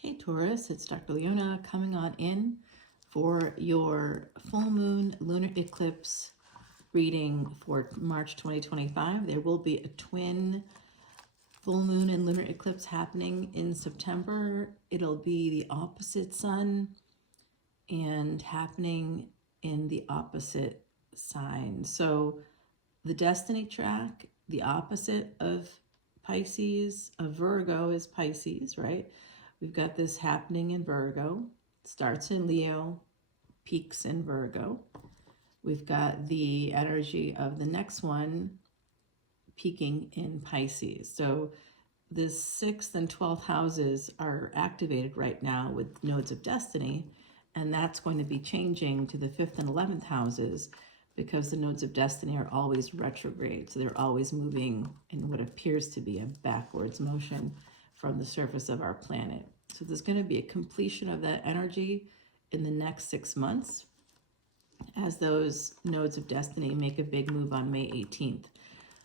Hey Taurus, it's Dr. Leona coming on in for your full moon lunar eclipse reading for March 2025. There will be a twin full moon and lunar eclipse happening in September. It'll be the opposite sun and happening in the opposite sign. So the destiny track, the opposite of Pisces, of Virgo is Pisces, right? We've got this happening in Virgo, starts in Leo, peaks in Virgo. We've got the energy of the next one peaking in Pisces. So the 6th and 12th houses are activated right now with nodes of destiny, and that's going to be changing to the 5th and 11th houses because the nodes of destiny are always retrograde. So they're always moving in what appears to be a backwards motion from the surface of our planet. So there's going to be a completion of that energy in the next 6 months as those nodes of destiny make a big move on May 18th.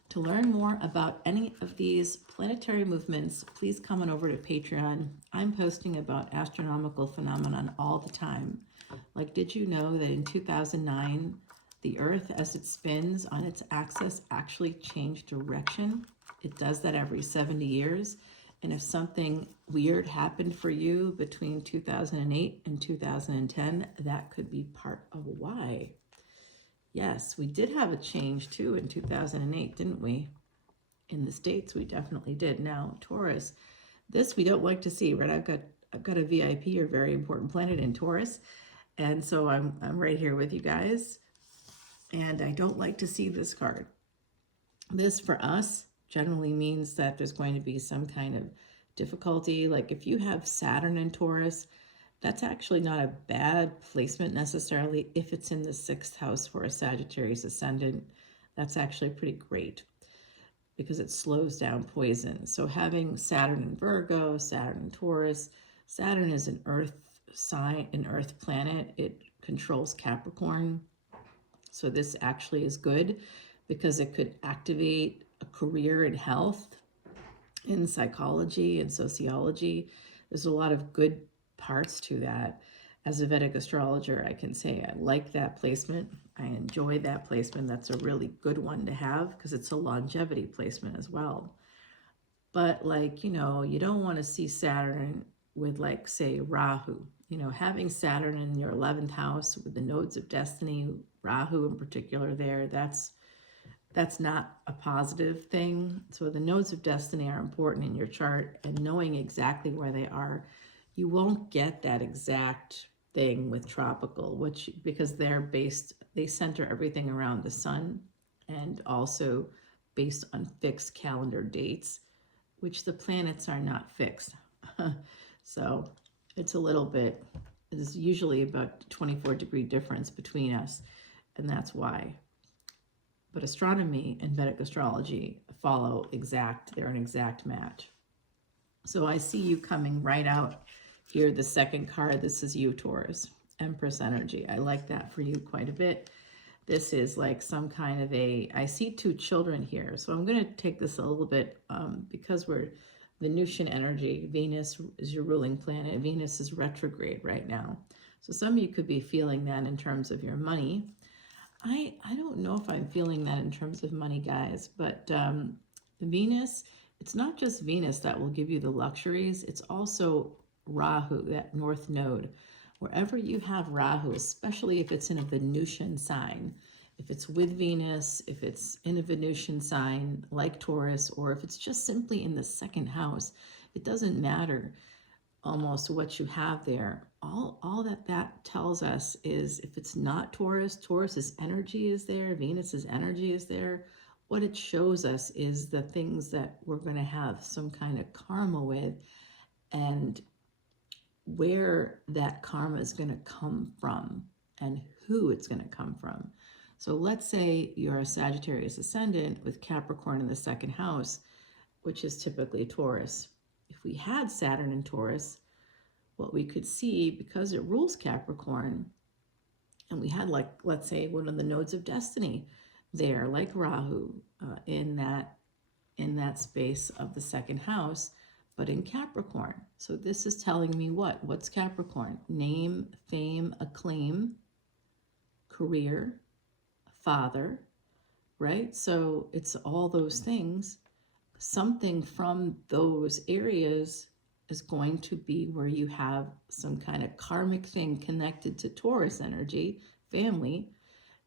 To learn more about any of these planetary movements, please come on over to Patreon. I'm posting about astronomical phenomenon all the time. Like, did you know that in 2009, the Earth, as it spins on its axis, actually changed direction? It does that every 70 years. And if something weird happened for you between 2008 and 2010, that could be part of why. Yes, we did have a change too in 2008, didn't we? In the States, we definitely did. Now, Taurus, this we don't like to see, right? I've got a VIP, or very important planet in Taurus, and so I'm right here with you guys, and I don't like to see this card. This for us generally means that there's going to be some kind of difficulty. Like if you have Saturn in Taurus, that's actually not a bad placement necessarily if it's in the 6th house for a Sagittarius ascendant. That's actually pretty great because it slows down poison. So having Saturn in Virgo, Saturn in Taurus, Saturn is an earth sign, an earth planet. It controls Capricorn. So this actually is good because it could activate a career in health, in psychology and sociology. There's a lot of good parts to that. As a Vedic astrologer, I can say I like that placement. I enjoy that placement. That's a really good one to have because it's a longevity placement as well. But like, you know, you don't want to see Saturn with like, say, Rahu. You know, having Saturn in your 11th house with the nodes of destiny, Rahu in particular there, that's not a positive thing. So the nodes of destiny are important in your chart, and knowing exactly where they are, you won't get that exact thing with tropical, which because they center everything around the sun and also based on fixed calendar dates, which the planets are not fixed. So it's a little bit, there's usually about 24-degree difference between us, and that's why. But astronomy and Vedic astrology follow exact, they're an exact match. So I see you coming right out here, the second card. This is you, Taurus, Empress energy. I like that for you quite a bit. This is like some kind of I see 2 children here. So I'm going to take this a little bit because we're Venusian energy. Venus is your ruling planet. Venus is retrograde right now. So some of you could be feeling that in terms of your money. I don't know if I'm feeling that in terms of money, guys, but Venus, it's not just Venus that will give you the luxuries. It's also Rahu, that north node. Wherever you have Rahu, especially if it's in a Venusian sign, if it's with Venus, if it's in a Venusian sign like Taurus, or if it's just simply in the 2nd house, it doesn't matter almost what you have there. All that tells us is if it's not Taurus, Taurus's energy is there, Venus's energy is there. What it shows us is the things that we're going to have some kind of karma with, and where that karma is going to come from and who it's going to come from. So let's say you're a Sagittarius ascendant with Capricorn in the 2nd house, which is typically Taurus. If we had Saturn in Taurus, what we could see, because it rules Capricorn, and we had, like, let's say one of the nodes of destiny there, like Rahu, in that space of the 2nd house, but in Capricorn. So this is telling me what? What's Capricorn? Name, fame, acclaim, career, father, right? So it's all those things. Something from those areas is going to be where you have some kind of karmic thing connected to Taurus energy, family,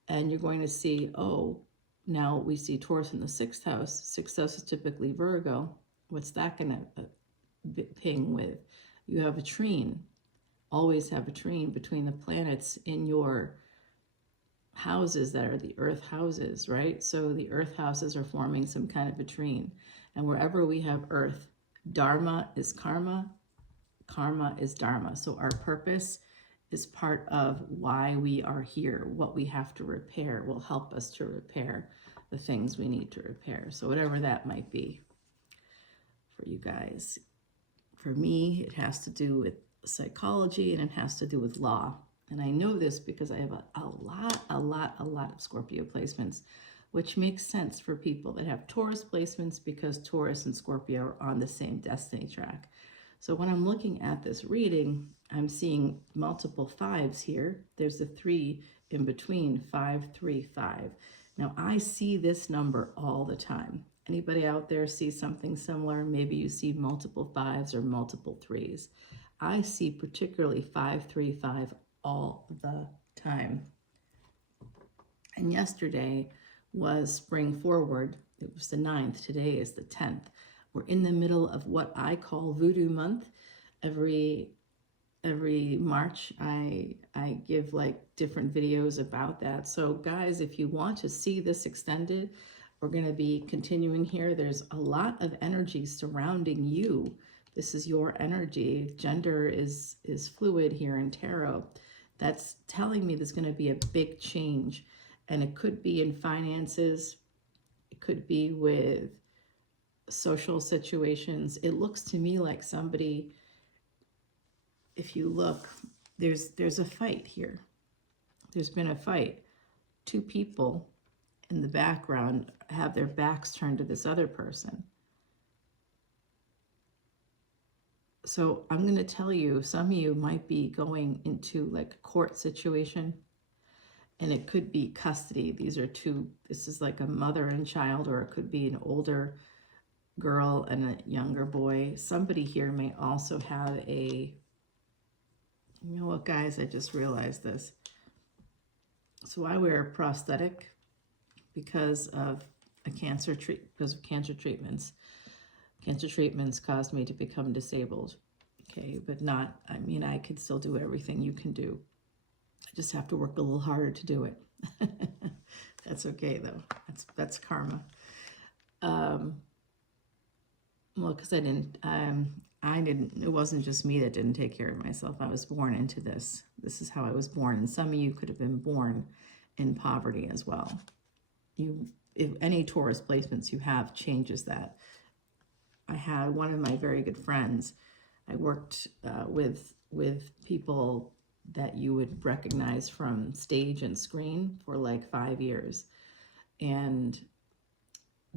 and you're going to see, oh, now we see Taurus in the sixth house. Sixth house is typically Virgo. What's that going to ping with? You have a trine. Always have a trine between the planets in your houses that are the earth houses, right? So the earth houses are forming some kind of a trine. And wherever we have earth, dharma is karma, karma is dharma. So our purpose is part of why we are here. What we have to repair will help us to repair the things we need to repair. So whatever that might be for you guys. For me, it has to do with psychology and it has to do with law. And I know this because I have a lot of Scorpio placements, which makes sense for people that have Taurus placements because Taurus and Scorpio are on the same destiny track. So when I'm looking at this reading, I'm seeing multiple fives here. There's a 3 in between, 5, 3, 5. Now I see this number all the time. Anybody out there see something similar? Maybe you see multiple 5s or multiple 3s. I see particularly 5, 3, 5 all the time. And yesterday was spring forward. It was the 9th. Today is the 10th. We're in the middle of what I call voodoo month. Every March I give like different videos about that. So guys, if you want to see this extended, we're going to be continuing here. There's a lot of energy surrounding you. This is your energy. Gender is fluid here in tarot. That's telling me there's going to be a big change. And it could be in finances. It could be with social situations. It looks to me like somebody, if you look, there's a fight here. There's been a fight. Two people in the background have their backs turned to this other person. So I'm going to tell you, some of you might be going into like a court situation, and it could be custody. These are two, this is like a mother and child, or it could be an older girl and a younger boy. Somebody here may also have a, you know what guys, I just realized this. So I wear a prosthetic because of cancer treatments. Cancer treatments caused me to become disabled. Okay, but not, I mean, I could still do everything you can do. I just have to work a little harder to do it. That's okay though. That's karma. Well, because I didn't, it wasn't just me that didn't take care of myself. I was born into this. This is how I was born. And some of you could have been born in poverty as well. If any Taurus placements you have changes that. I had one of my very good friends. I worked with people that you would recognize from stage and screen for like 5 years. And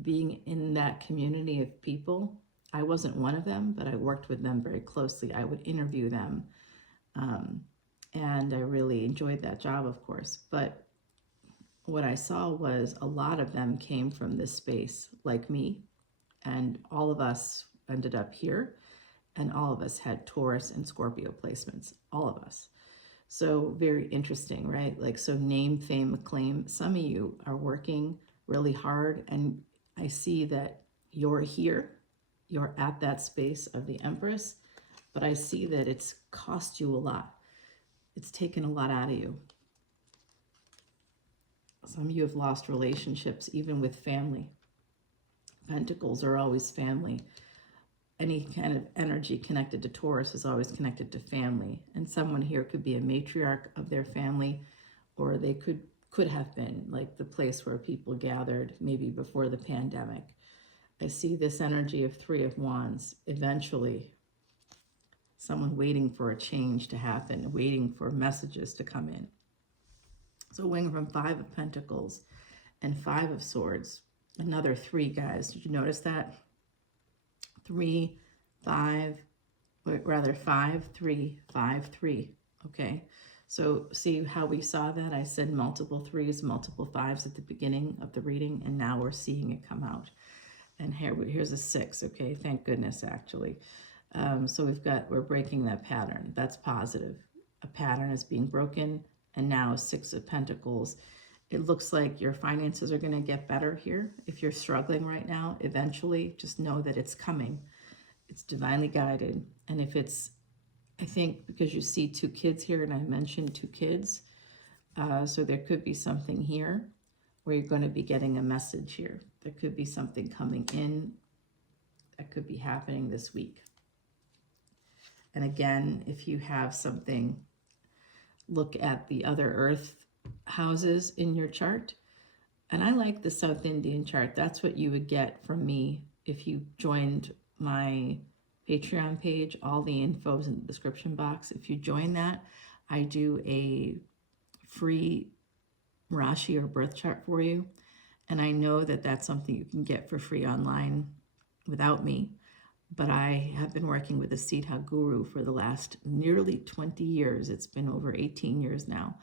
being in that community of people, I wasn't one of them, but I worked with them very closely. I would interview them. And I really enjoyed that job, of course. But what I saw was a lot of them came from this space, like me. And all of us ended up here. And all of us had Taurus and Scorpio placements. All of us. So very interesting, right? Like, so name, fame, acclaim. Some of you are working really hard. And I see that you're here. You're at that space of the Empress. But I see that it's cost you a lot. It's taken a lot out of you. Some of you have lost relationships, even with family. Pentacles are always family. Any kind of energy connected to Taurus is always connected to family. And someone here could be a matriarch of their family, or they could have been like the place where people gathered maybe before the pandemic. I see this energy of 3 of Wands. Eventually, someone waiting for a change to happen, waiting for messages to come in. So going from 5 of Pentacles and 5 of Swords, another 3, guys. Did you notice that? 3 5, or rather 5, 3, 5, 3. Okay, so see how we saw that? I said multiple 3s, multiple 5s at the beginning of the reading, and now we're seeing it come out. And here's a 6. Okay, thank goodness, actually. So we're breaking that pattern. That's positive. A pattern is being broken, and now 6 of Pentacles. It looks like your finances are going to get better here. If you're struggling right now, eventually, just know that it's coming. It's divinely guided. And if it's, I think because you see 2 kids here, and I mentioned 2 kids, so there could be something here where you're going to be getting a message here. There could be something coming in that could be happening this week. And again, if you have something, look at the other earth houses in your chart. And I like the South Indian chart. That's what you would get from me if you joined my Patreon page. All the info's in the description box. If you join that, I do a free Rashi or birth chart for you. And I know that that's something you can get for free online without me. But I have been working with a Siddha guru for the last nearly 20 years. It's been over 18 years now.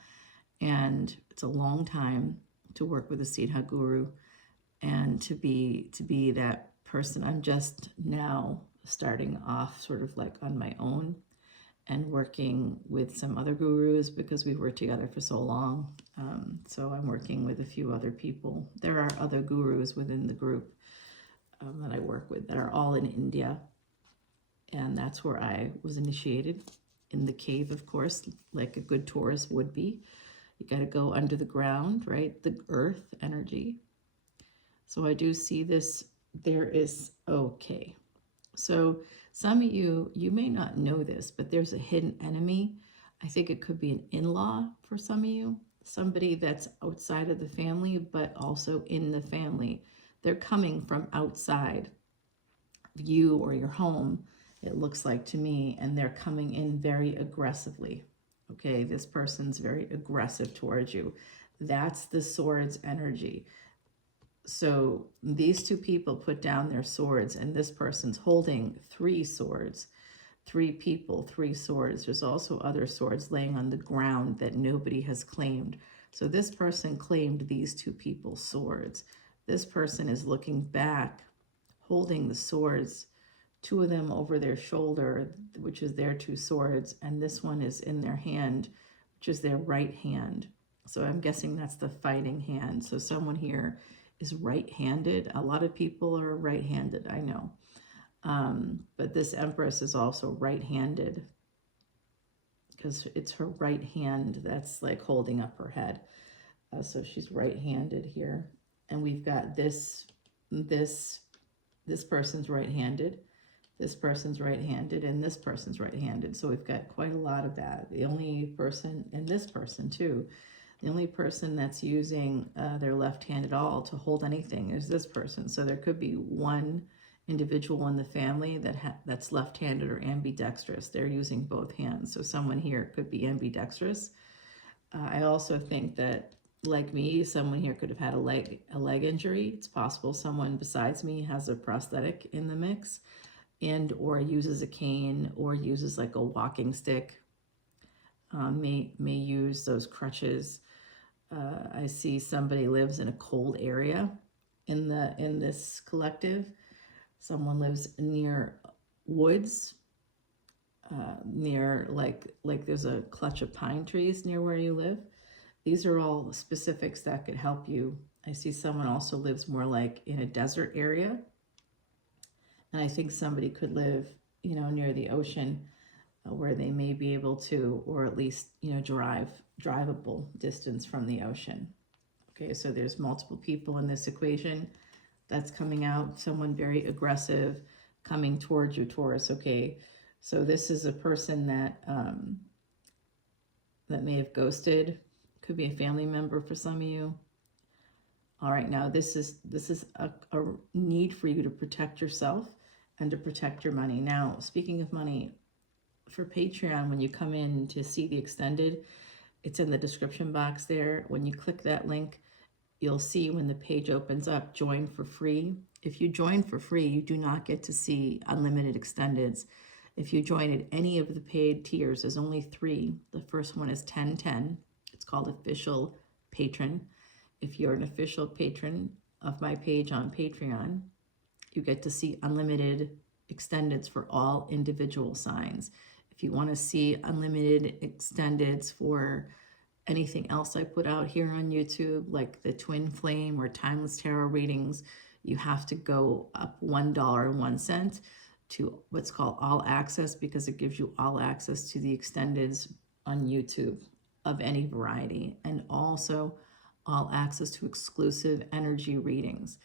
And it's a long time to work with a Siddha guru and to be that person. I'm just now starting off sort of like on my own and working with some other gurus because we've worked together for so long. So I'm working with a few other people. There are other gurus within the group that I work with that are all in India. And that's where I was initiated, in the cave, of course, like a good Taurus would be. You got to go under the ground, right? The earth energy. So I do see this. There is, okay. So some of you may not know this, but there's a hidden enemy. I think it could be an in-law for some of you. Somebody that's outside of the family, but also in the family. They're coming from outside you or your home, it looks like to me, and they're coming in very aggressively. Okay, this person's very aggressive towards you. That's the swords energy. So these 2 people put down their swords, and this person's holding 3 swords. 3 people, 3 swords. There's also other swords laying on the ground that nobody has claimed. So this person claimed these 2 people's swords. This person is looking back, holding the swords, 2 of them over their shoulder, which is their 2 swords, and this one is in their hand, which is their right hand. So I'm guessing that's the fighting hand. So someone here is right-handed. A lot of people are right-handed, I know. But this Empress is also right-handed because it's her right hand that's like holding up her head. So she's right-handed here. And we've got this person's right-handed, this person's right-handed, and this person's right-handed. So we've got quite a lot of that. The only person, and this person too, the only person that's using their left hand at all to hold anything is this person. So there could be one individual in the family that's left-handed or ambidextrous. They're using both hands. So someone here could be ambidextrous. I also think that, like me, someone here could have had a leg injury. It's possible someone besides me has a prosthetic in the mix, and or uses a cane or uses like a walking stick. May use those crutches. I see somebody lives in a cold area in this collective. Someone lives near woods, near like there's a clutch of pine trees near where you live. These are all specifics that could help you. I see someone also lives more like in a desert area. And I think somebody could live, near the ocean where they may be able to, or at least, drivable distance from the ocean. Okay, so there's multiple people in this equation that's coming out. Someone very aggressive coming towards you, Taurus. Okay, so this is a person that that may have ghosted. Could be a family member for some of you. All right, now this is a need for you to protect yourself and to protect your money. Now, speaking of money, for Patreon, when you come in to see the extended, it's in the description box there. When you click that link, you'll see when the page opens up, join for free. If you join for free, you do not get to see unlimited extendeds. If you join at any of the paid tiers, there's only 3. The first one is 1010. It's called official patron. If you're an official patron of my page on Patreon, you get to see unlimited extendeds for all individual signs. If you want to see unlimited extendeds for anything else I put out here on YouTube, like the Twin Flame or Timeless Tarot readings, you have to go up $1.01 to what's called All Access, because it gives you all access to the extendeds on YouTube of any variety, and also all access to exclusive energy readings.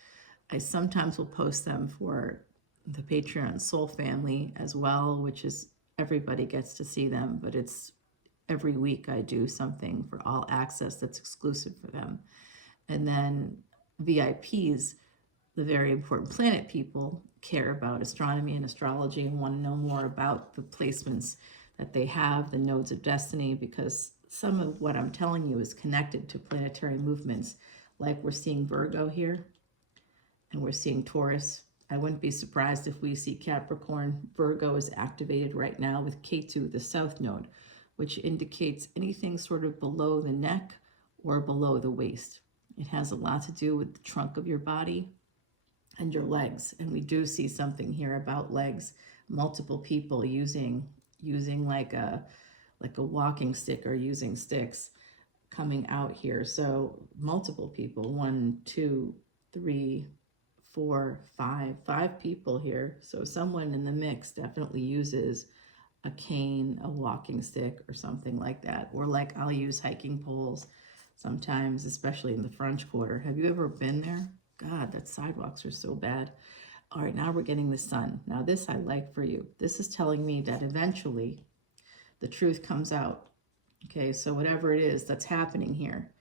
I sometimes will post them for the Patreon Soul family as well, which is everybody gets to see them, but it's every week I do something for all access that's exclusive for them. And then VIPs, the very important planet people, care about astronomy and astrology and want to know more about the placements that they have, the nodes of destiny, because some of what I'm telling you is connected to planetary movements. Like we're seeing Virgo here, and we're seeing Taurus. I wouldn't be surprised if we see Capricorn. Virgo is activated right now with Ketu, the south node, which indicates anything sort of below the neck or below the waist. It has a lot to do with the trunk of your body and your legs. And we do see something here about legs. Multiple people using like a walking stick or using sticks coming out here. So multiple people, 1, 2, 3, 4, 5 people here. So someone in the mix definitely uses a cane, a walking stick, or something like that. Or like I'll use hiking poles sometimes, especially in the French Quarter. Have you ever been there? God, that sidewalks are so bad. All right, now we're getting the sun. Now this I like for you. This is telling me that eventually the truth comes out. Okay, so whatever it is that's happening here,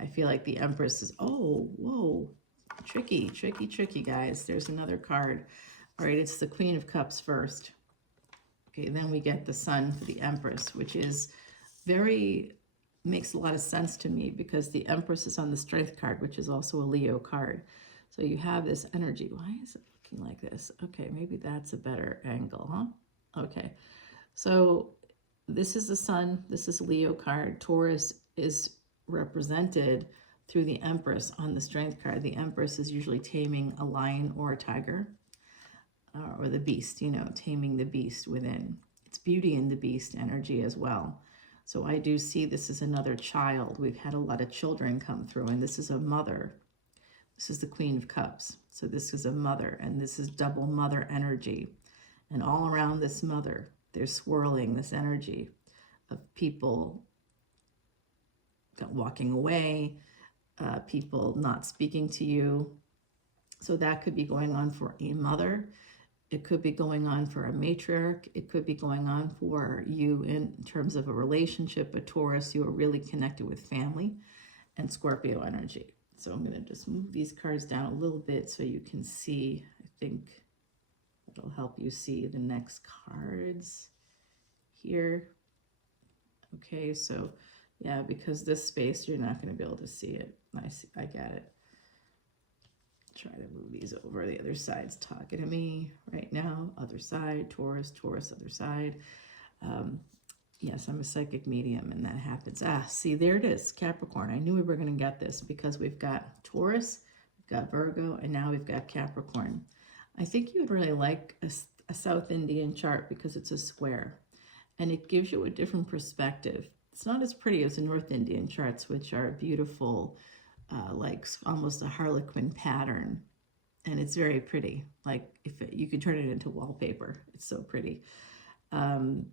I feel like the Empress is, oh, whoa, tricky, tricky, tricky, guys. There's another card. All right, it's the Queen of Cups first. Okay, then we get the Sun for the Empress, which is makes a lot of sense to me because the Empress is on the Strength card, which is also a Leo card. So you have this energy. Why is it looking like this? Okay, maybe that's a better angle, huh? Okay, so this is the Sun, this is Leo card. Taurus is represented through the Empress on the Strength card. The Empress is usually taming a lion or a tiger, or the beast, taming the beast within. It's Beauty and the Beast energy as well. So I do see this is another child. We've had a lot of children come through, and this is a mother. This is the Queen of Cups. So this is a mother, and this is double mother energy. And all around this mother, they're swirling this energy of people walking away, people not speaking to you. So that could be going on for a mother. It could be going on for a matriarch. It could be going on for you in terms of a relationship. A Taurus, you are really connected with family, and Scorpio energy. So I'm going to just move these cards down a little bit so you can see. I think it'll help you see the next cards here. Okay, so yeah, because this space, you're not going to be able to see it. I get it. Try to move these over. The other side's talking to me right now. Other side, Taurus, Taurus, other side. Yes, I'm a psychic medium, and that happens. See, there it is, Capricorn. I knew we were going to get this because we've got Taurus, we've got Virgo, and now we've got Capricorn. I think you would really like a South Indian chart because it's a square, and it gives you a different perspective. It's not as pretty as the North Indian charts, which are beautiful, like almost a harlequin pattern, and it's very pretty. Like you could turn it into wallpaper. It's so pretty.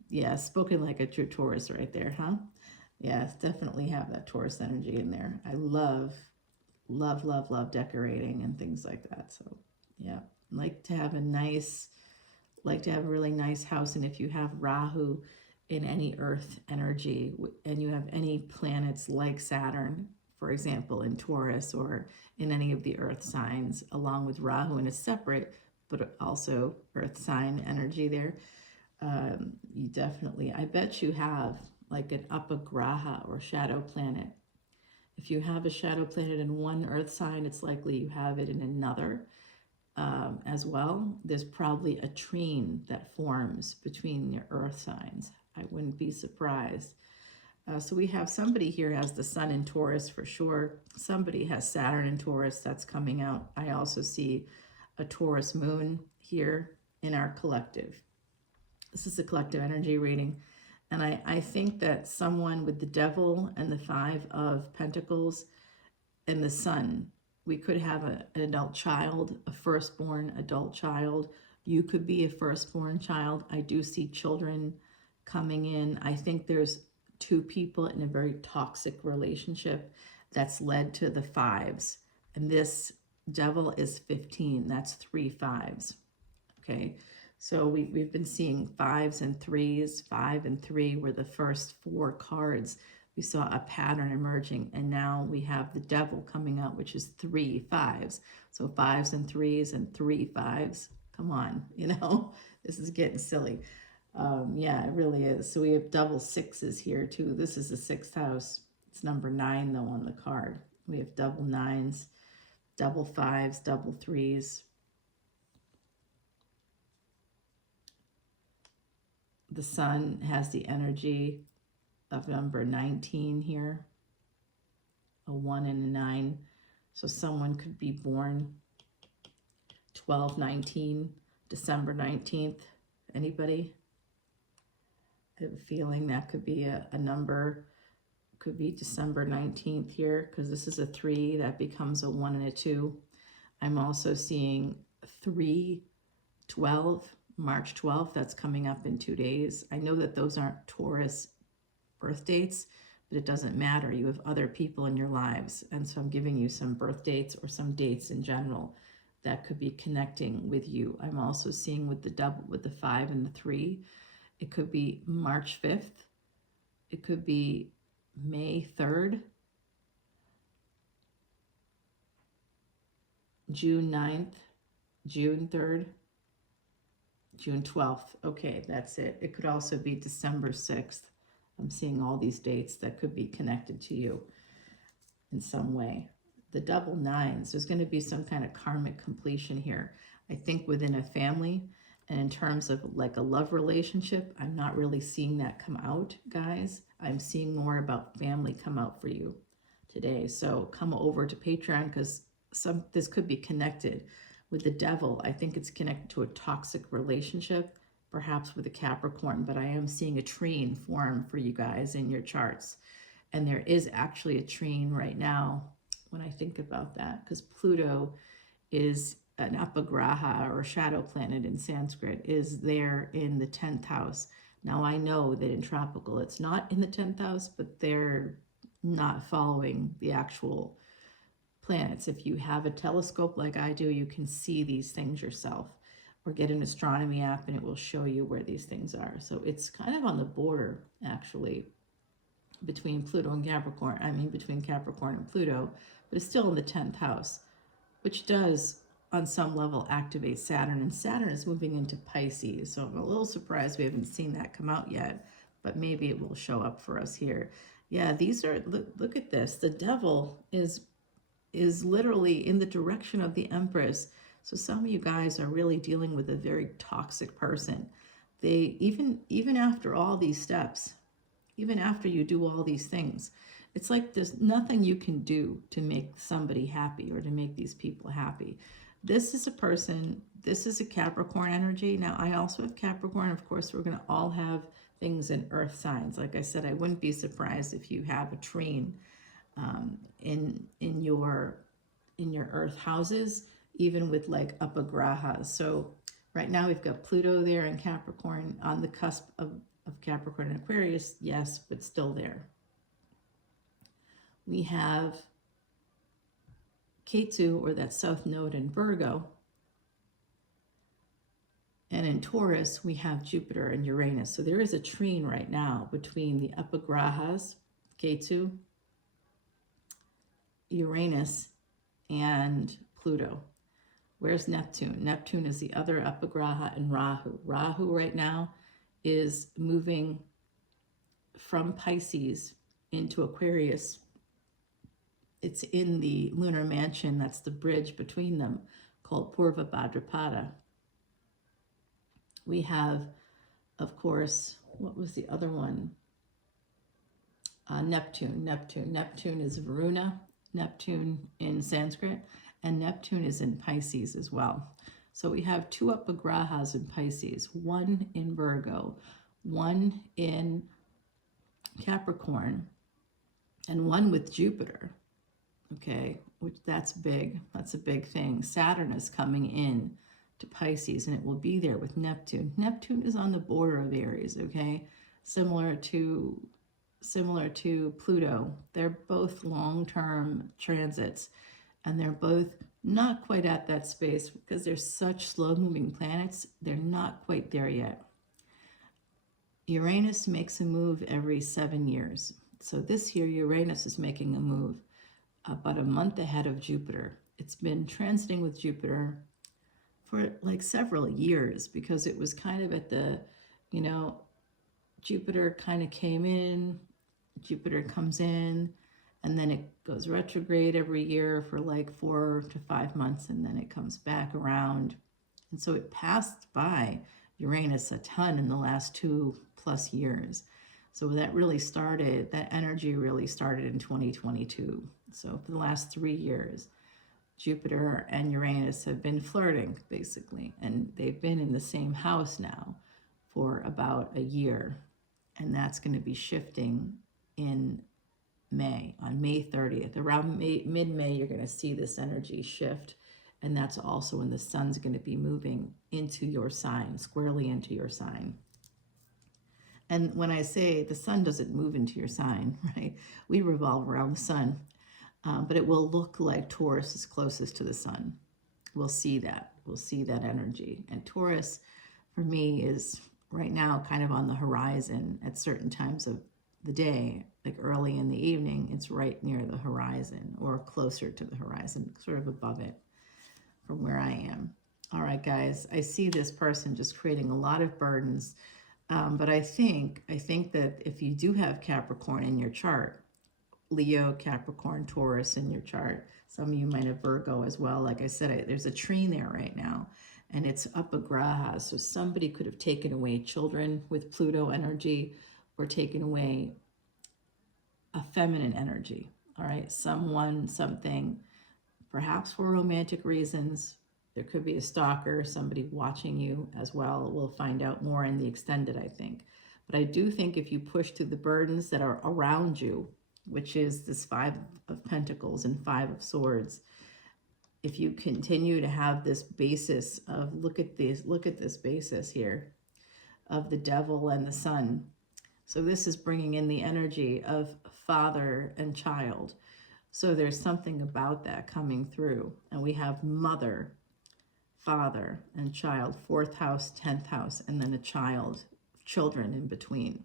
Yeah, spoken like a true Taurus right there, huh? Yeah, definitely have that Taurus energy in there. I love decorating and things like that. So yeah, like to have a really nice house. And if you have Rahu in any earth energy, and you have any planets like Saturn, for example, in Taurus or in any of the earth signs, along with Rahu in a separate, but also earth sign energy there, you definitely, I bet you have like an Upagraha or shadow planet If you have a shadow planet in one earth sign, it's likely you have it in another as well. There's probably a trine that forms between your earth signs. I wouldn't be surprised. So we have somebody here has the sun in Taurus for sure. Somebody has Saturn in Taurus that's coming out. I also see a Taurus moon here in our collective. This is a collective energy reading. And I think that someone with the devil and the 5 of Pentacles and the sun, we could have an adult child, a firstborn adult child. You could be a firstborn child. I do see children coming in. I think there's 2 people in a very toxic relationship that's led to the 5s. And this devil is 15. That's 3 5s. Okay. So we've been seeing 5s and 3s. 5 and 3 were the first 4 cards. We saw a pattern emerging, and now we have the devil coming out, which is 3 5s. So 5s and 3s and 3 5s. Come on, this is getting silly. Yeah, it really is. So we have double 6s here too. This is the 6th house. It's number 9 though on the card. We have double 9s, double 5s, double 3s. The sun has the energy of number 19 here, a 1 and a 9. So someone could be born 12/19, December 19th. Anybody? I have a feeling that could be a number, could be December 19th here, because this is a 3, that becomes a 1 and a 2. I'm also seeing 3/12, March 12th, that's coming up in 2 days. I know that those aren't Taurus birth dates, but it doesn't matter. You have other people in your lives. And so I'm giving you some birth dates or some dates in general that could be connecting with you. I'm also seeing with the double, with the 5 and the 3, it could be March 5th. It could be May 3rd, June 9th, June 3rd, June 12th. Okay, that's it. It could also be December 6th. I'm seeing all these dates that could be connected to you in some way. The double 9s, there's going to be some kind of karmic completion here. I think within a family, and in terms of like a love relationship, I'm not really seeing that come out, guys. I'm seeing more about family come out for you today. So come over to Patreon, because this could be connected with the devil. I think it's connected to a toxic relationship, perhaps with a Capricorn, but I am seeing a trine form for you guys in your charts. And there is actually a trine right now when I think about that, because Pluto is an apagraha, or shadow planet in Sanskrit, is there in the 10th house. Now I know that in tropical it's not in the 10th house, but they're not following the actual planets. If you have a telescope like I do, you can see these things yourself, or get an astronomy app and it will show you where these things are. So it's kind of on the border, actually, between Pluto and Capricorn. I mean, between Capricorn and Pluto, but it's still in the 10th house, which does, on some level, activate Saturn. And Saturn is moving into Pisces. So I'm a little surprised we haven't seen that come out yet, but maybe it will show up for us here. Yeah, these are, look at this. The devil is literally in the direction of the Empress. So some of you guys are really dealing with a very toxic person. They, even after all these steps, even after you do all these things, it's like there's nothing you can do to make somebody happy or to make these people happy. This is a person, this is a Capricorn energy. Now, I also have Capricorn. Of course, we're going to all have things in earth signs. Like I said, I wouldn't be surprised if you have a trine in your earth houses, even with like upagrahas. So right now we've got Pluto there in Capricorn, on the cusp of Capricorn and Aquarius, yes, but still there. We have Ketu, or that south node, in Virgo. And in Taurus, we have Jupiter and Uranus. So there is a trine right now between the upagrahas, Ketu, Uranus, and Pluto. Where's Neptune? Neptune is the other upagraha, and Rahu. Rahu right now is moving from Pisces into Aquarius. it's in the lunar mansion, that's the bridge between them, called Purva Bhadrapada. We have, of course, what was the other one? Neptune. Neptune is Varuna, Neptune in Sanskrit, and Neptune is in Pisces as well. So we have two upagrahas in Pisces, one in Virgo, one in Capricorn, and one with Jupiter. Okay, which that's big. That's a big thing. Saturn is coming in to Pisces, and it will be there with Neptune. Neptune is on the border of Aries, okay? Similar to Pluto. They're both long-term transits, and they're both not quite at that space because they're such slow-moving planets. They're not quite there yet. Uranus makes a move every 7 years. So this year, Uranus is making a move about a month ahead of Jupiter. It's been transiting with Jupiter for like several years because it was kind of at the, Jupiter kind of came in, Jupiter comes in, and then it goes retrograde every year for like 4 to 5 months, and then it comes back around. And so it passed by Uranus a ton in the last 2+ years. So that energy really started in 2022. So for the last 3 years, Jupiter and Uranus have been flirting, basically, and they've been in the same house now for about a year, and that's going to be shifting in May, on May 30th. Around mid-May, you're going to see this energy shift, and that's also when the sun's going to be moving into your sign, squarely into your sign. And when I say the sun doesn't move into your sign, right, we revolve around the sun, but it will look like Taurus is closest to the sun. We'll see that. We'll see that energy. And Taurus, for me, is right now kind of on the horizon at certain times of the day, like early in the evening. It's right near the horizon or closer to the horizon, sort of above it from where I am. All right, guys, I see this person just creating a lot of burdens. But I think that if you do have Capricorn in your chart, Leo, Capricorn, Taurus in your chart, some of you might have Virgo as well. Like I said, there's a trine there right now, and it's upagraha. So somebody could have taken away children with Pluto energy, or taken away a feminine energy. All right, someone, something, perhaps for romantic reasons. There could be a stalker, somebody watching you as well. We'll find out more in the extended, I think. But I do think if you push through the burdens that are around you, which is this 5 of Pentacles and 5 of Swords, if you continue to have this basis of, look at this basis here, of the devil and the sun. So this is bringing in the energy of father and child. So there's something about that coming through. And we have mother, father, and child, 4th house, 10th house, and then a child, children in between.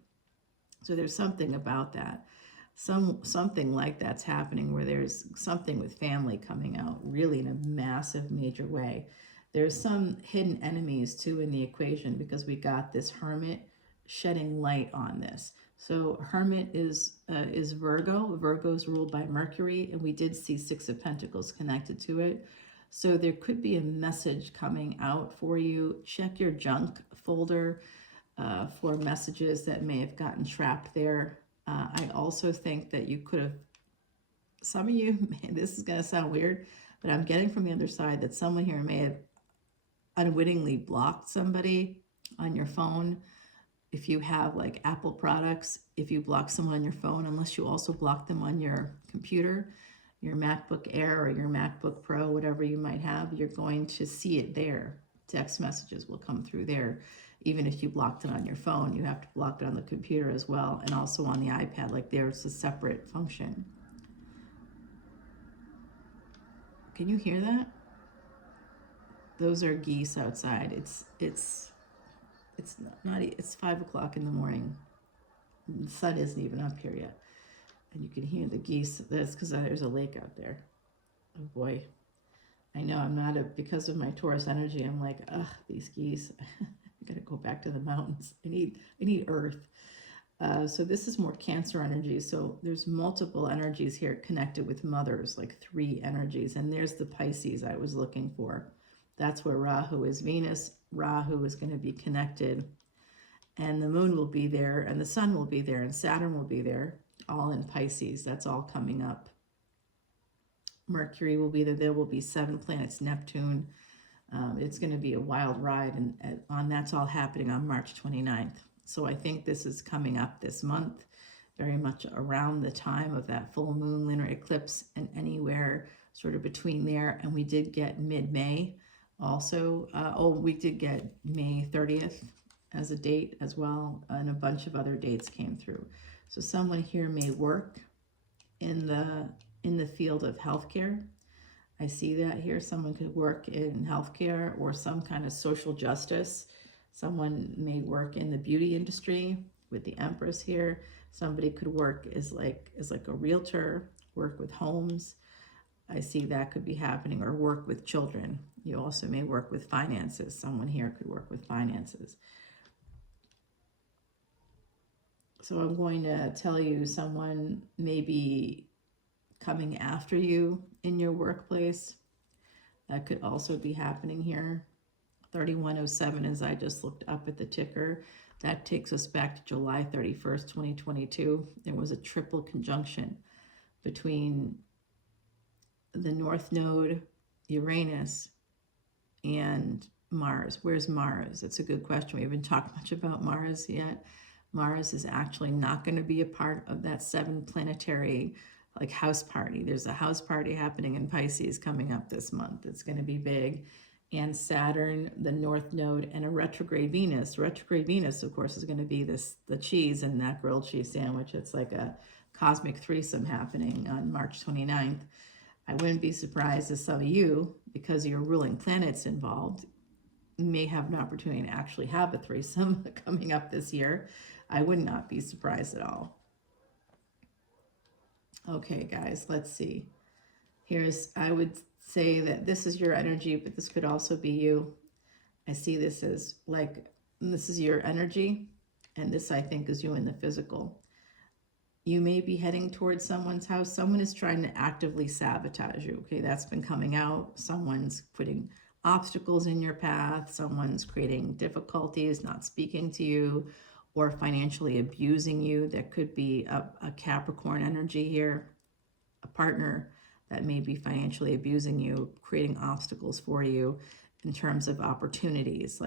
So there's something about that. Something like that's happening where there's something with family coming out really in a massive, major way. There's some hidden enemies too in the equation because we got this Hermit shedding light on this. So Hermit is Virgo. Virgo is ruled by Mercury, and we did see 6 of Pentacles connected to it. So there could be a message coming out for you. Check your junk folder for messages that may have gotten trapped there. I also think that you could have, some of you, this is going to sound weird, but I'm getting from the other side that someone here may have unwittingly blocked somebody on your phone. If you have like Apple products, if you block someone on your phone, unless you also block them on your computer, your MacBook Air or your MacBook Pro, whatever you might have, you're going to see it there. Text messages will come through there. Even if you blocked it on your phone, you have to block it on the computer as well, and also on the iPad. Like there's a separate function. Can you hear that? Those are geese outside. It's 5 o'clock in the morning. The sun isn't even up here yet, and you can hear the geese. That's because there's a lake out there. Oh boy, I know I'm not because of my Taurus energy. I'm like, ugh, these geese. I gotta go back to the mountains. I need earth. So this is more Cancer energy. So there's multiple energies here connected with mothers, like 3 energies. And there's the Pisces I was looking for. That's where Rahu is. Venus, Rahu is going to be connected. And the moon will be there, and the sun will be there, and Saturn will be there, all in Pisces. That's all coming up. Mercury will be there. There will be 7 planets, Neptune. It's going to be a wild ride, and that's all happening on March 29th. So I think this is coming up this month, very much around the time of that full moon lunar eclipse, and anywhere sort of between there. And we did get mid-May also. We did get May 30th as a date as well, and a bunch of other dates came through. So someone here may work in the field of healthcare. I see that here. Someone could work in healthcare or some kind of social justice. Someone may work in the beauty industry with the Empress here. Somebody could work as like a realtor, work with homes. I see that could be happening, or work with children. You also may work with finances. Someone here could work with finances. So I'm going to tell you someone may be coming after you in your workplace. That could also be happening here. 3107, as I just looked up at the ticker, that takes us back to July 31st, 2022. There was a triple conjunction between the North Node, Uranus, and Mars. Where's Mars? It's a good question. We haven't talked much about Mars yet. Mars is actually not going to be a part of that 7 planetary house party. There's a house party happening in Pisces coming up this month. It's going to be big. And Saturn, the North Node, and a retrograde Venus. Retrograde Venus, of course, is going to be the cheese in that grilled cheese sandwich. It's like a cosmic threesome happening on March 29th. I wouldn't be surprised if some of you, because your ruling planet's involved, may have an opportunity to actually have a threesome coming up this year. I would not be surprised at all. Okay, guys, let's see. I would say that this is your energy, but this could also be you. I see this as this is your energy, and this, I think, is you in the physical. You may be heading towards someone's house. Someone is trying to actively sabotage you. Okay, that's been coming out. Someone's putting obstacles in your path. Someone's creating difficulties, not speaking to you, or financially abusing you. That could be a Capricorn energy here, a partner that may be financially abusing you, creating obstacles for you in terms of opportunities.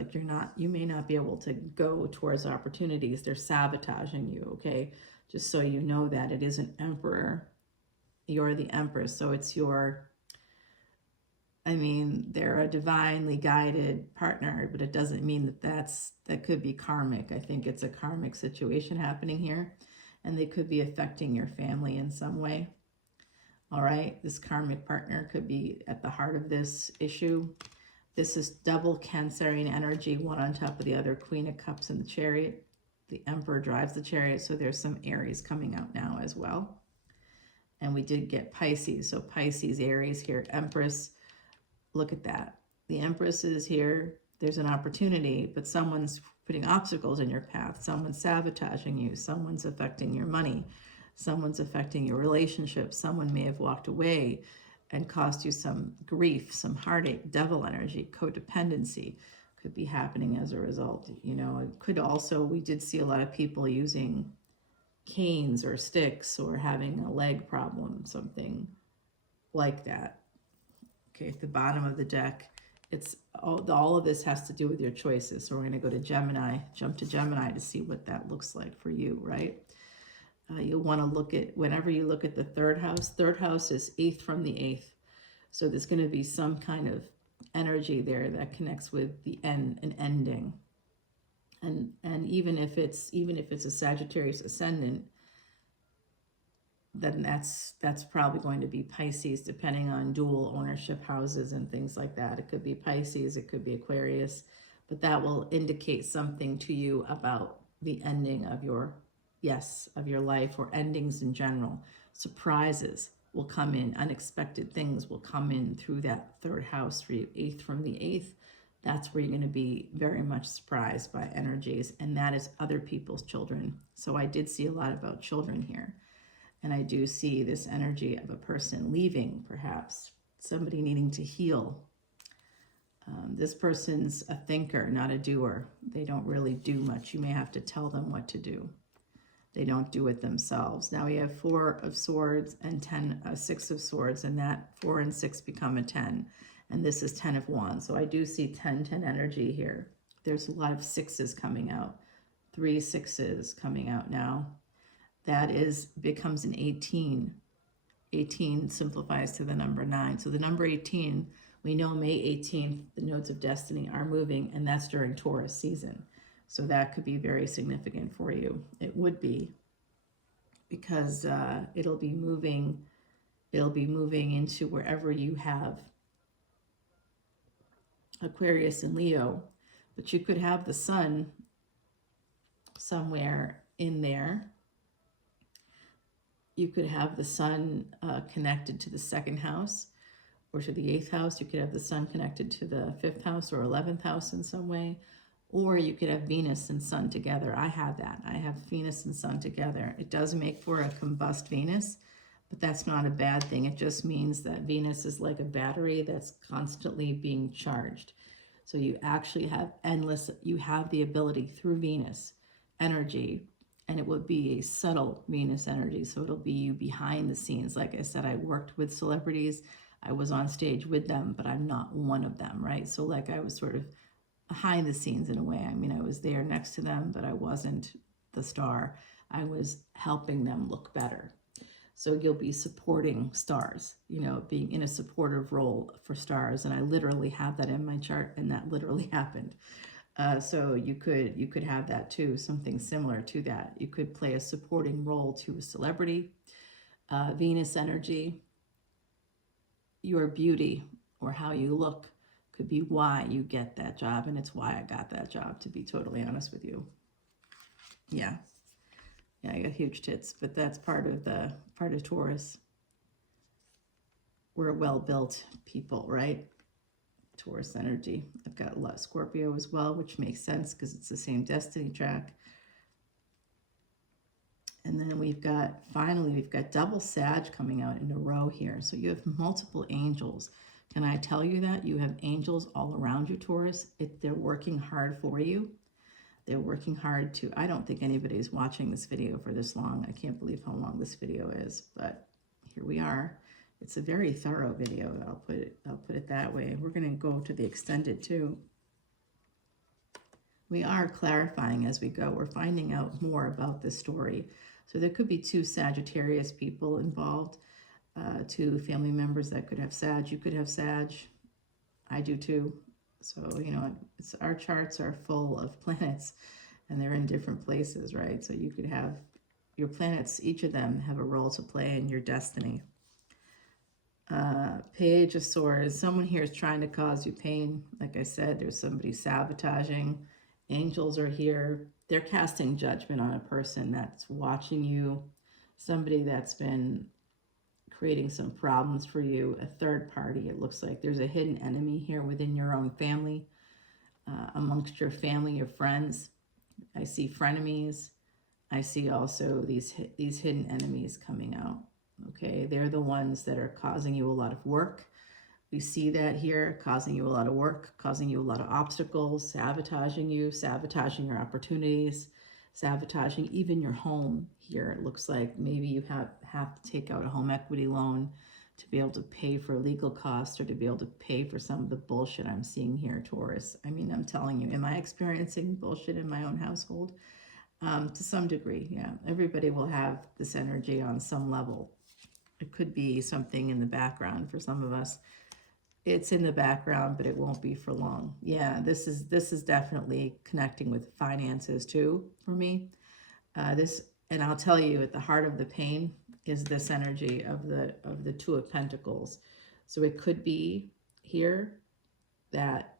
You may not be able to go towards opportunities. They're sabotaging you, okay? Just so you know that it is an emperor. You're the empress, so it's they're a divinely guided partner, but it doesn't mean that could be karmic. I think it's a karmic situation happening here, and they could be affecting your family in some way. All right, this karmic partner could be at the heart of this issue. This is double Cancerian energy, one on top of the other. Queen of Cups in the Chariot. The Emperor drives the Chariot, so there's some Aries coming out now as well. And we did get Pisces, so Pisces, Aries here. Empress, look at that. The Empress is here. There's an opportunity, but someone's putting obstacles in your path. Someone's sabotaging you. Someone's affecting your money. Someone's affecting your relationship. Someone may have walked away and caused you some grief, some heartache, devil energy, codependency could be happening as a result. It could also, we did see a lot of people using canes or sticks or having a leg problem, something like that. Okay, at the bottom of the deck, it's all of this has to do with your choices. So we're going to go to Gemini, jump to Gemini to see what that looks like for you, right? You'll want to look at, whenever you look at the third house is 8th from the 8th. So there's going to be some kind of energy there that connects with the end, an ending. And even if it's a Sagittarius ascendant, then that's probably going to be Pisces, depending on dual ownership houses and things like that. It could be Pisces, it could be Aquarius, but that will indicate something to you about the ending of your life, or endings in general. Surprises will come in, unexpected things will come in through that third house for you. 8th from the 8th, that's where you're going to be very much surprised by energies, and that is other people's children. So I did see a lot about children here, and I do see this energy of a person leaving, perhaps somebody needing to heal. This person's a thinker, not a doer. They don't really do much. You may have to tell them what to do. They don't do it themselves. Now we have 4 of Swords and 6 of Swords, and that 4 and 6 become a 10. And this is 10 of Wands. So I do see 10-10 energy here. There's a lot of 6s coming out. 3 6s coming out now. That becomes an 18. 18 simplifies to the number 9. So the number 18, we know May 18th, the nodes of destiny are moving, and that's during Taurus season. So that could be very significant for you. It would be, because it'll be moving into wherever you have Aquarius and Leo, but you could have the sun somewhere in there. You could have the sun connected to the 2nd house or to the 8th house. You could have the sun connected to the 5th house or 11th house in some way. Or you could have Venus and sun together. I have that. I have Venus and sun together. It does make for a combust Venus, but that's not a bad thing. It just means that Venus is like a battery that's constantly being charged. So you actually have you have the ability through Venus energy, and it would be a subtle Venus energy. So it'll be you behind the scenes. Like I said, I worked with celebrities. I was on stage with them, but I'm not one of them, right? So like I was sort of behind the scenes in a way. I mean, I was there next to them, but I wasn't the star. I was helping them look better. So you'll be supporting stars, you know, being in a supportive role for stars. And I literally have that in my chart, and that literally happened. So you could have that too, something similar to that. You could play a supporting role to a celebrity. Venus energy, your beauty or how you look could be why you get that job, and it's why I got that job, to be totally honest with you. Yeah, I got huge tits, but that's part of Taurus. We're a well-built people, right? Taurus energy. I've got a lot of Scorpio as well, which makes sense because it's the same destiny track. And then finally we've got double Sag coming out in a row here. So you have multiple angels. Can I tell you that? You have angels all around you, Taurus. They're working hard for you. They're working hard to, I don't think anybody's watching this video for this long. I can't believe how long this video is, but here we are. It's a very thorough video. I'll put it that way. We're going to go to the extended too. We are clarifying as we go. We're finding out more about this story. So there could be 2 Sagittarius people involved, 2 family members that could have Sag. You could have Sag. I do too. So, you know, our charts are full of planets, and they're in different places, right? So you could have your planets, each of them have a role to play in your destiny. Page of Swords. Someone here is trying to cause you pain. Like I said, there's somebody sabotaging. Angels are here. They're casting judgment on a person that's watching you. Somebody that's been creating some problems for you. A third party. It looks like there's a hidden enemy here within your own family. Amongst your family, your friends. I see frenemies. I see also these hidden enemies coming out. Okay, they're the ones that are causing you a lot of work. We see that here, causing you a lot of work, causing you a lot of obstacles, sabotaging you, sabotaging your opportunities, sabotaging even your home here. It looks like maybe you have to take out a home equity loan to be able to pay for legal costs or to be able to pay for some of the bullshit I'm seeing here, Taurus. I mean, I'm telling you, am I experiencing bullshit in my own household? To some degree, yeah. Everybody will have this energy on some level. It could be something in the background for some of us. It's in the background, but it won't be for long. Yeah, this is definitely connecting with finances too for me. And I'll tell you, at the heart of the pain is this energy of the 2 of Pentacles. So it could be here that,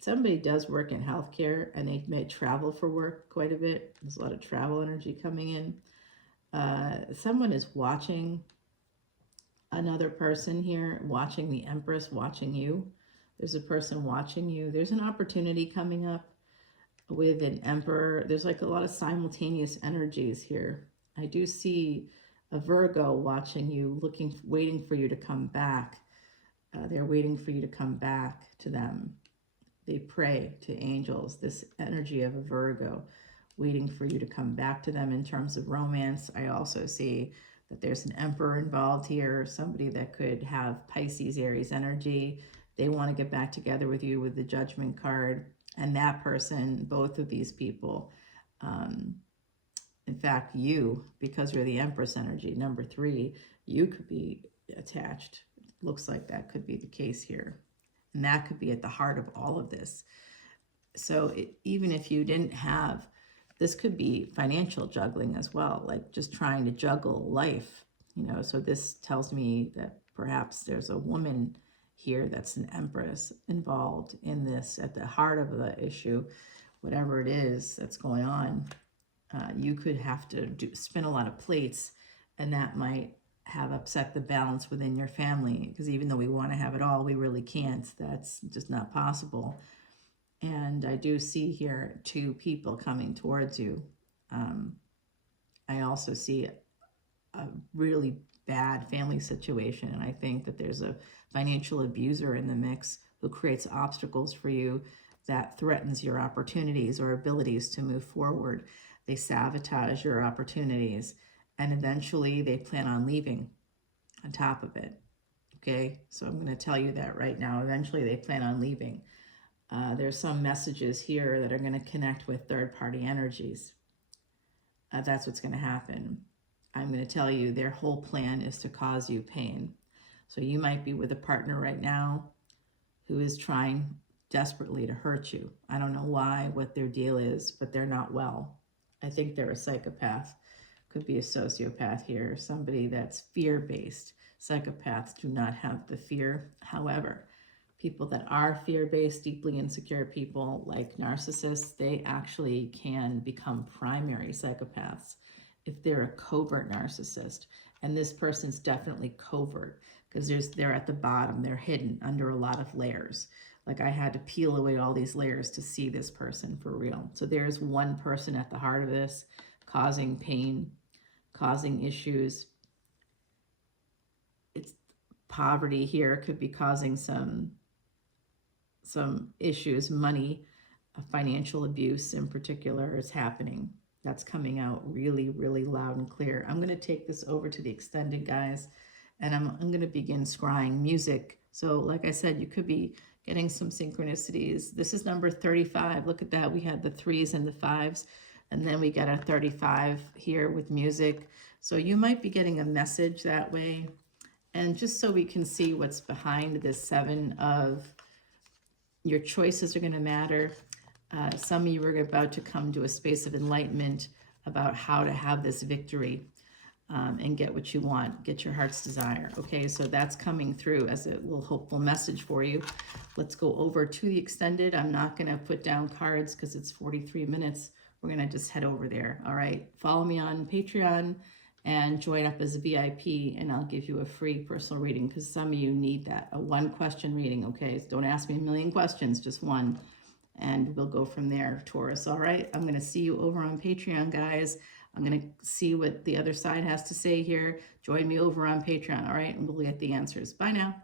somebody does work in healthcare and they may travel for work quite a bit. There's a lot of travel energy coming in. Someone is watching another person here watching the Empress, watching you. There's a person watching you. There's an opportunity coming up with an Emperor. There's like a lot of simultaneous energies here. I do see a Virgo watching you, waiting for you to come back. They're waiting for you to come back to them. They pray to angels, this energy of a Virgo, waiting for you to come back to them in terms of romance. I also see that there's an Emperor involved here, somebody that could have Pisces, Aries energy. They want to get back together with you with the Judgment card. And that person, both of these people, in fact, you, because you're the Empress energy, number 3, you could be attached. Looks like that could be the case here. And that could be at the heart of all of this. So even if you didn't have, this could be financial juggling as well, like just trying to juggle life, you know. So this tells me that perhaps there's a woman here that's an Empress involved in this at the heart of the issue, whatever it is that's going on. You could have to spin a lot of plates, and that might have upset the balance within your family, because even though we want to have it all, we really can't. That's just not possible. And I do see here 2 people coming towards you. I also see a really bad family situation, and I think that there's a financial abuser in the mix who creates obstacles for you that threatens your opportunities or abilities to move forward. They sabotage your opportunities, and eventually they plan on leaving on top of it. Okay, so I'm going to tell you that right now. Eventually they plan on leaving. There's some messages here that are going to connect with third-party energies. That's what's going to happen. I'm going to tell you their whole plan is to cause you pain. So you might be with a partner right now who is trying desperately to hurt you. I don't know why, what their deal is, but they're not well. I think they're a psychopath. Could be a sociopath here, somebody that's fear-based. Psychopaths do not have the fear. However, people that are fear-based, deeply insecure people like narcissists, they actually can become primary psychopaths if they're a covert narcissist. And this person's definitely covert, because they're at the bottom, they're hidden under a lot of layers. Like I had to peel away all these layers to see this person for real. So there's one person at the heart of this, causing pain, causing issues. It's poverty here, could be causing some issues. Money, financial abuse in particular is happening. That's coming out really, really loud and clear. I'm going to take this over to the extended, guys, and I'm going to begin scrying music. So like I said, you could be getting some synchronicities. This is number 35. Look at that. We had the 3s and the 5s, and then we got a 35 here with music. So you might be getting a message that way. And just so we can see what's behind this 7 of, your choices are going to matter. Some of you are about to come to a space of enlightenment about how to have this victory and get what you want, get your heart's desire. Okay, so that's coming through as a little hopeful message for you. Let's go over to the extended. I'm not going to put down cards because it's 43 minutes. We're going to just head over there. All right, follow me on Patreon and join up as a VIP, and I'll give you a free personal reading because some of you need that. A 1-question reading, okay? So don't ask me a million questions, just one. And we'll go from there, Taurus. All right, I'm going to see you over on Patreon, guys. I'm going to see what the other side has to say here. Join me over on Patreon, all right? And we'll get the answers. Bye now.